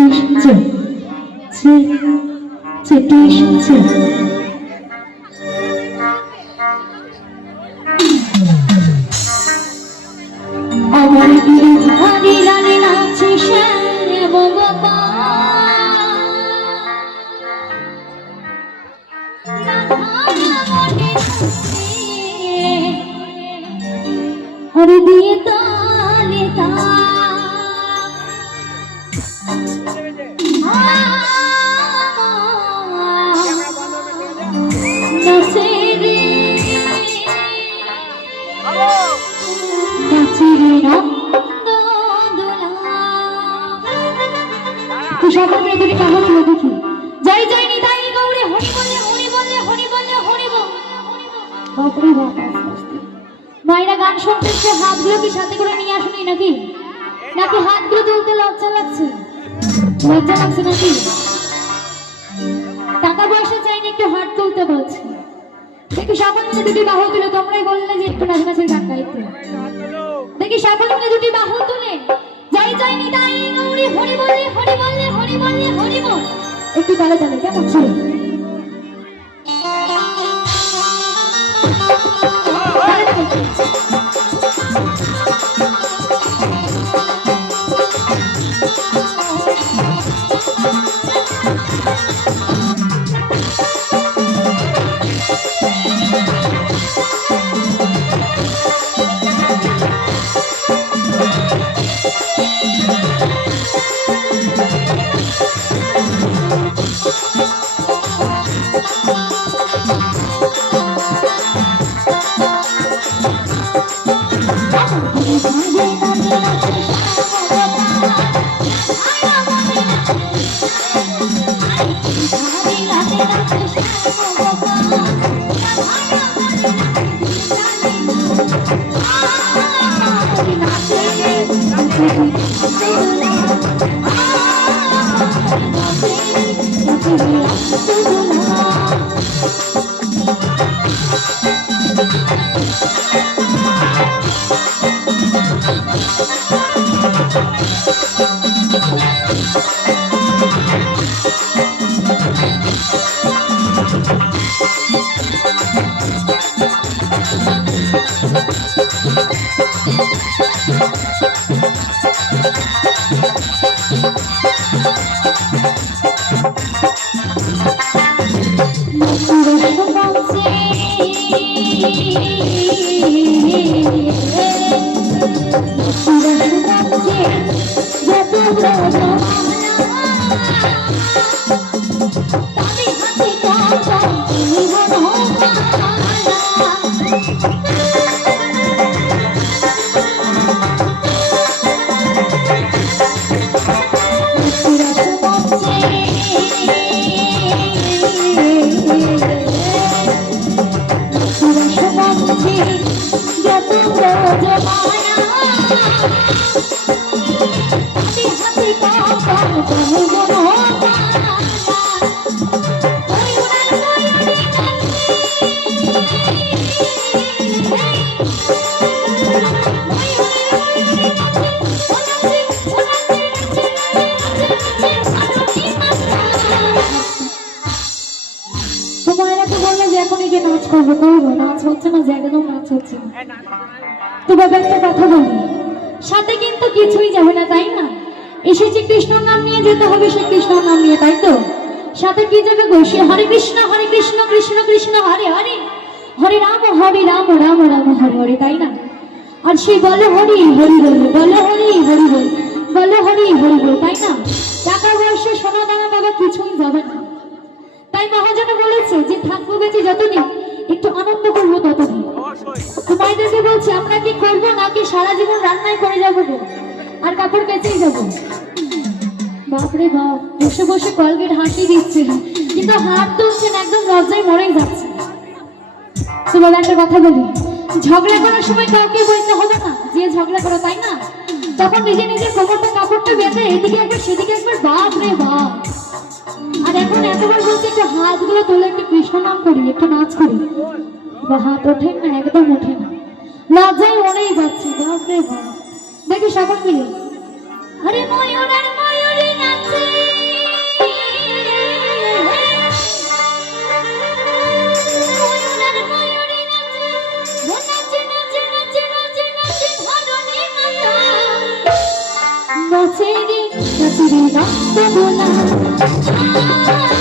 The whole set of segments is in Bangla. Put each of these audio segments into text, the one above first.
একটু শুনছো একটু শুনছো আমার গিরি লালে নাচে শ্যাম হরে দিয়ে তালে নাচে রে নাচে রে সকল মেয়েদের কেমন হলো দেখি জয় জয় নিতাই গৌরে হরি বললে হরি বললে হরি বললে হরি বল বাপরে বাপ মায়েরা গান শুনতেছে হাতগুলো কি সাথে করে নিয়ে আসুনি নাকি নাকি হাতগুলো তুলতে লজ্জা লাগছে নাকি টাকা পয়সা চাইনি একটু হাত তুলতে বলছি দেখি সকল মিলে দুটি বাহু তুলে তোমরাই বললে যে একটু নাচনাচের গান গাইতে দেখি সকল মিলে দুটি বাহু তুলে জয় জয় নিতাই গৌরী হরি বললে হরি বললে হরি বললে হরি বল একটু তালে তালে কেমন ছিল সাথে কিন্তু কিছুই যাবে না তাই না এসেছে কৃষ্ণ নাম নিয়ে যেতে হবে সে কৃষ্ণ নাম নিয়ে তাই তো সাথে কি যাবে গো সে হরে কৃষ্ণ কৃষ্ণ কৃষ্ণ হরে হরে হরে রাম রাম রাম হরে হরে তাই না আর সে বলে হরি হরি বল বলে হরি হরি বল বলে হরি হরি বল তাই না টাকা পয়সা সোনা দানা বাবা কিছুই যাবে না তাই মহাজন বলেছে যে থাকবো বেঁচে যতদিন একটু আনন্দ করবো ততদিন তোমাদেরকে বলছি আমরা কি করবো নাকি সারা জীবন রান্নাই করে যাবো আর কাপড় কেচেই যাবো বাপরে বাপ বসে বসে কলগেট হাসি দিচ্ছে কিন্তু হাত তুলছেন একদম লজ্জায় মরেই যাচ্ছে তোমার একটা কথা বলি ঝগড়া করার সময় কাউকে বলতে হবে না যে ঝগড়া করো তাই না তখন নিজে নিজে কোমরটা কাপড়টা বেঁধে এদিকে একবার সেদিকে একবার বাপ রে বাপ আর এখন এতবার বলছে একটু হাতগুলো তোলে একটু কৃষ্ণ নাম করি একটু নাচ করি বা হাত ওঠে না একদম ওঠে না লজ্জায় মরেই যাচ্ছে বাপ রে বাপ দেখি সকল মিলে আরে ময়ূর আর ময়ূরী নাচে নাচেরে নাচেরে নাচত বোলা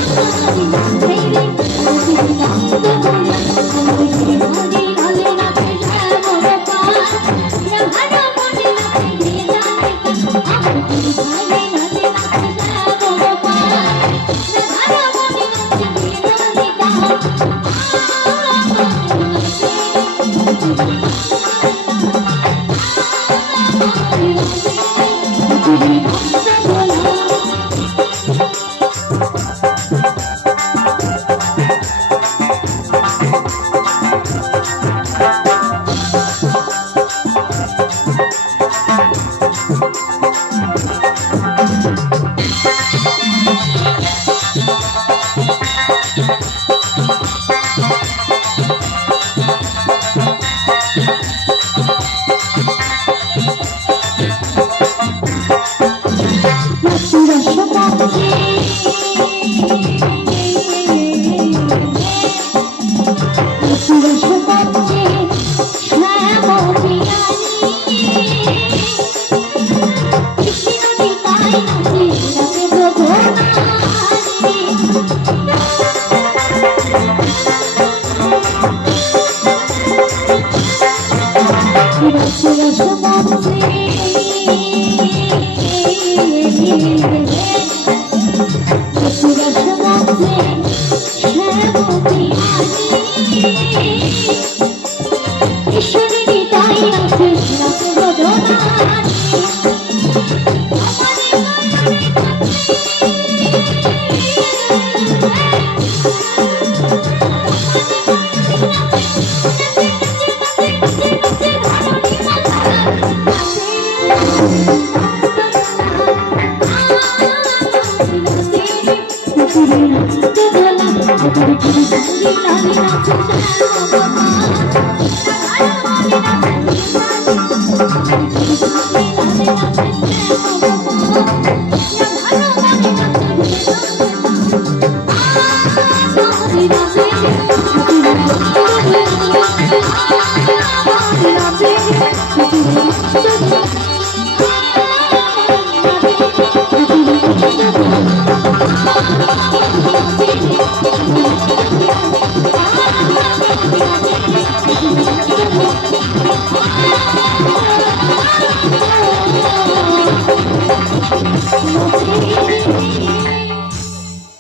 নাচেরে নাচেরে নাচত বোলা হরে হরে লালে নাচে শ্যামল পাল রাধার মনে নাচে ভেজা দেখা আমার ভাই নাচে নাচে শ্যামল পাল রাধার মনে নাচে ভেজা দেখা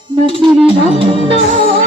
Naciri nando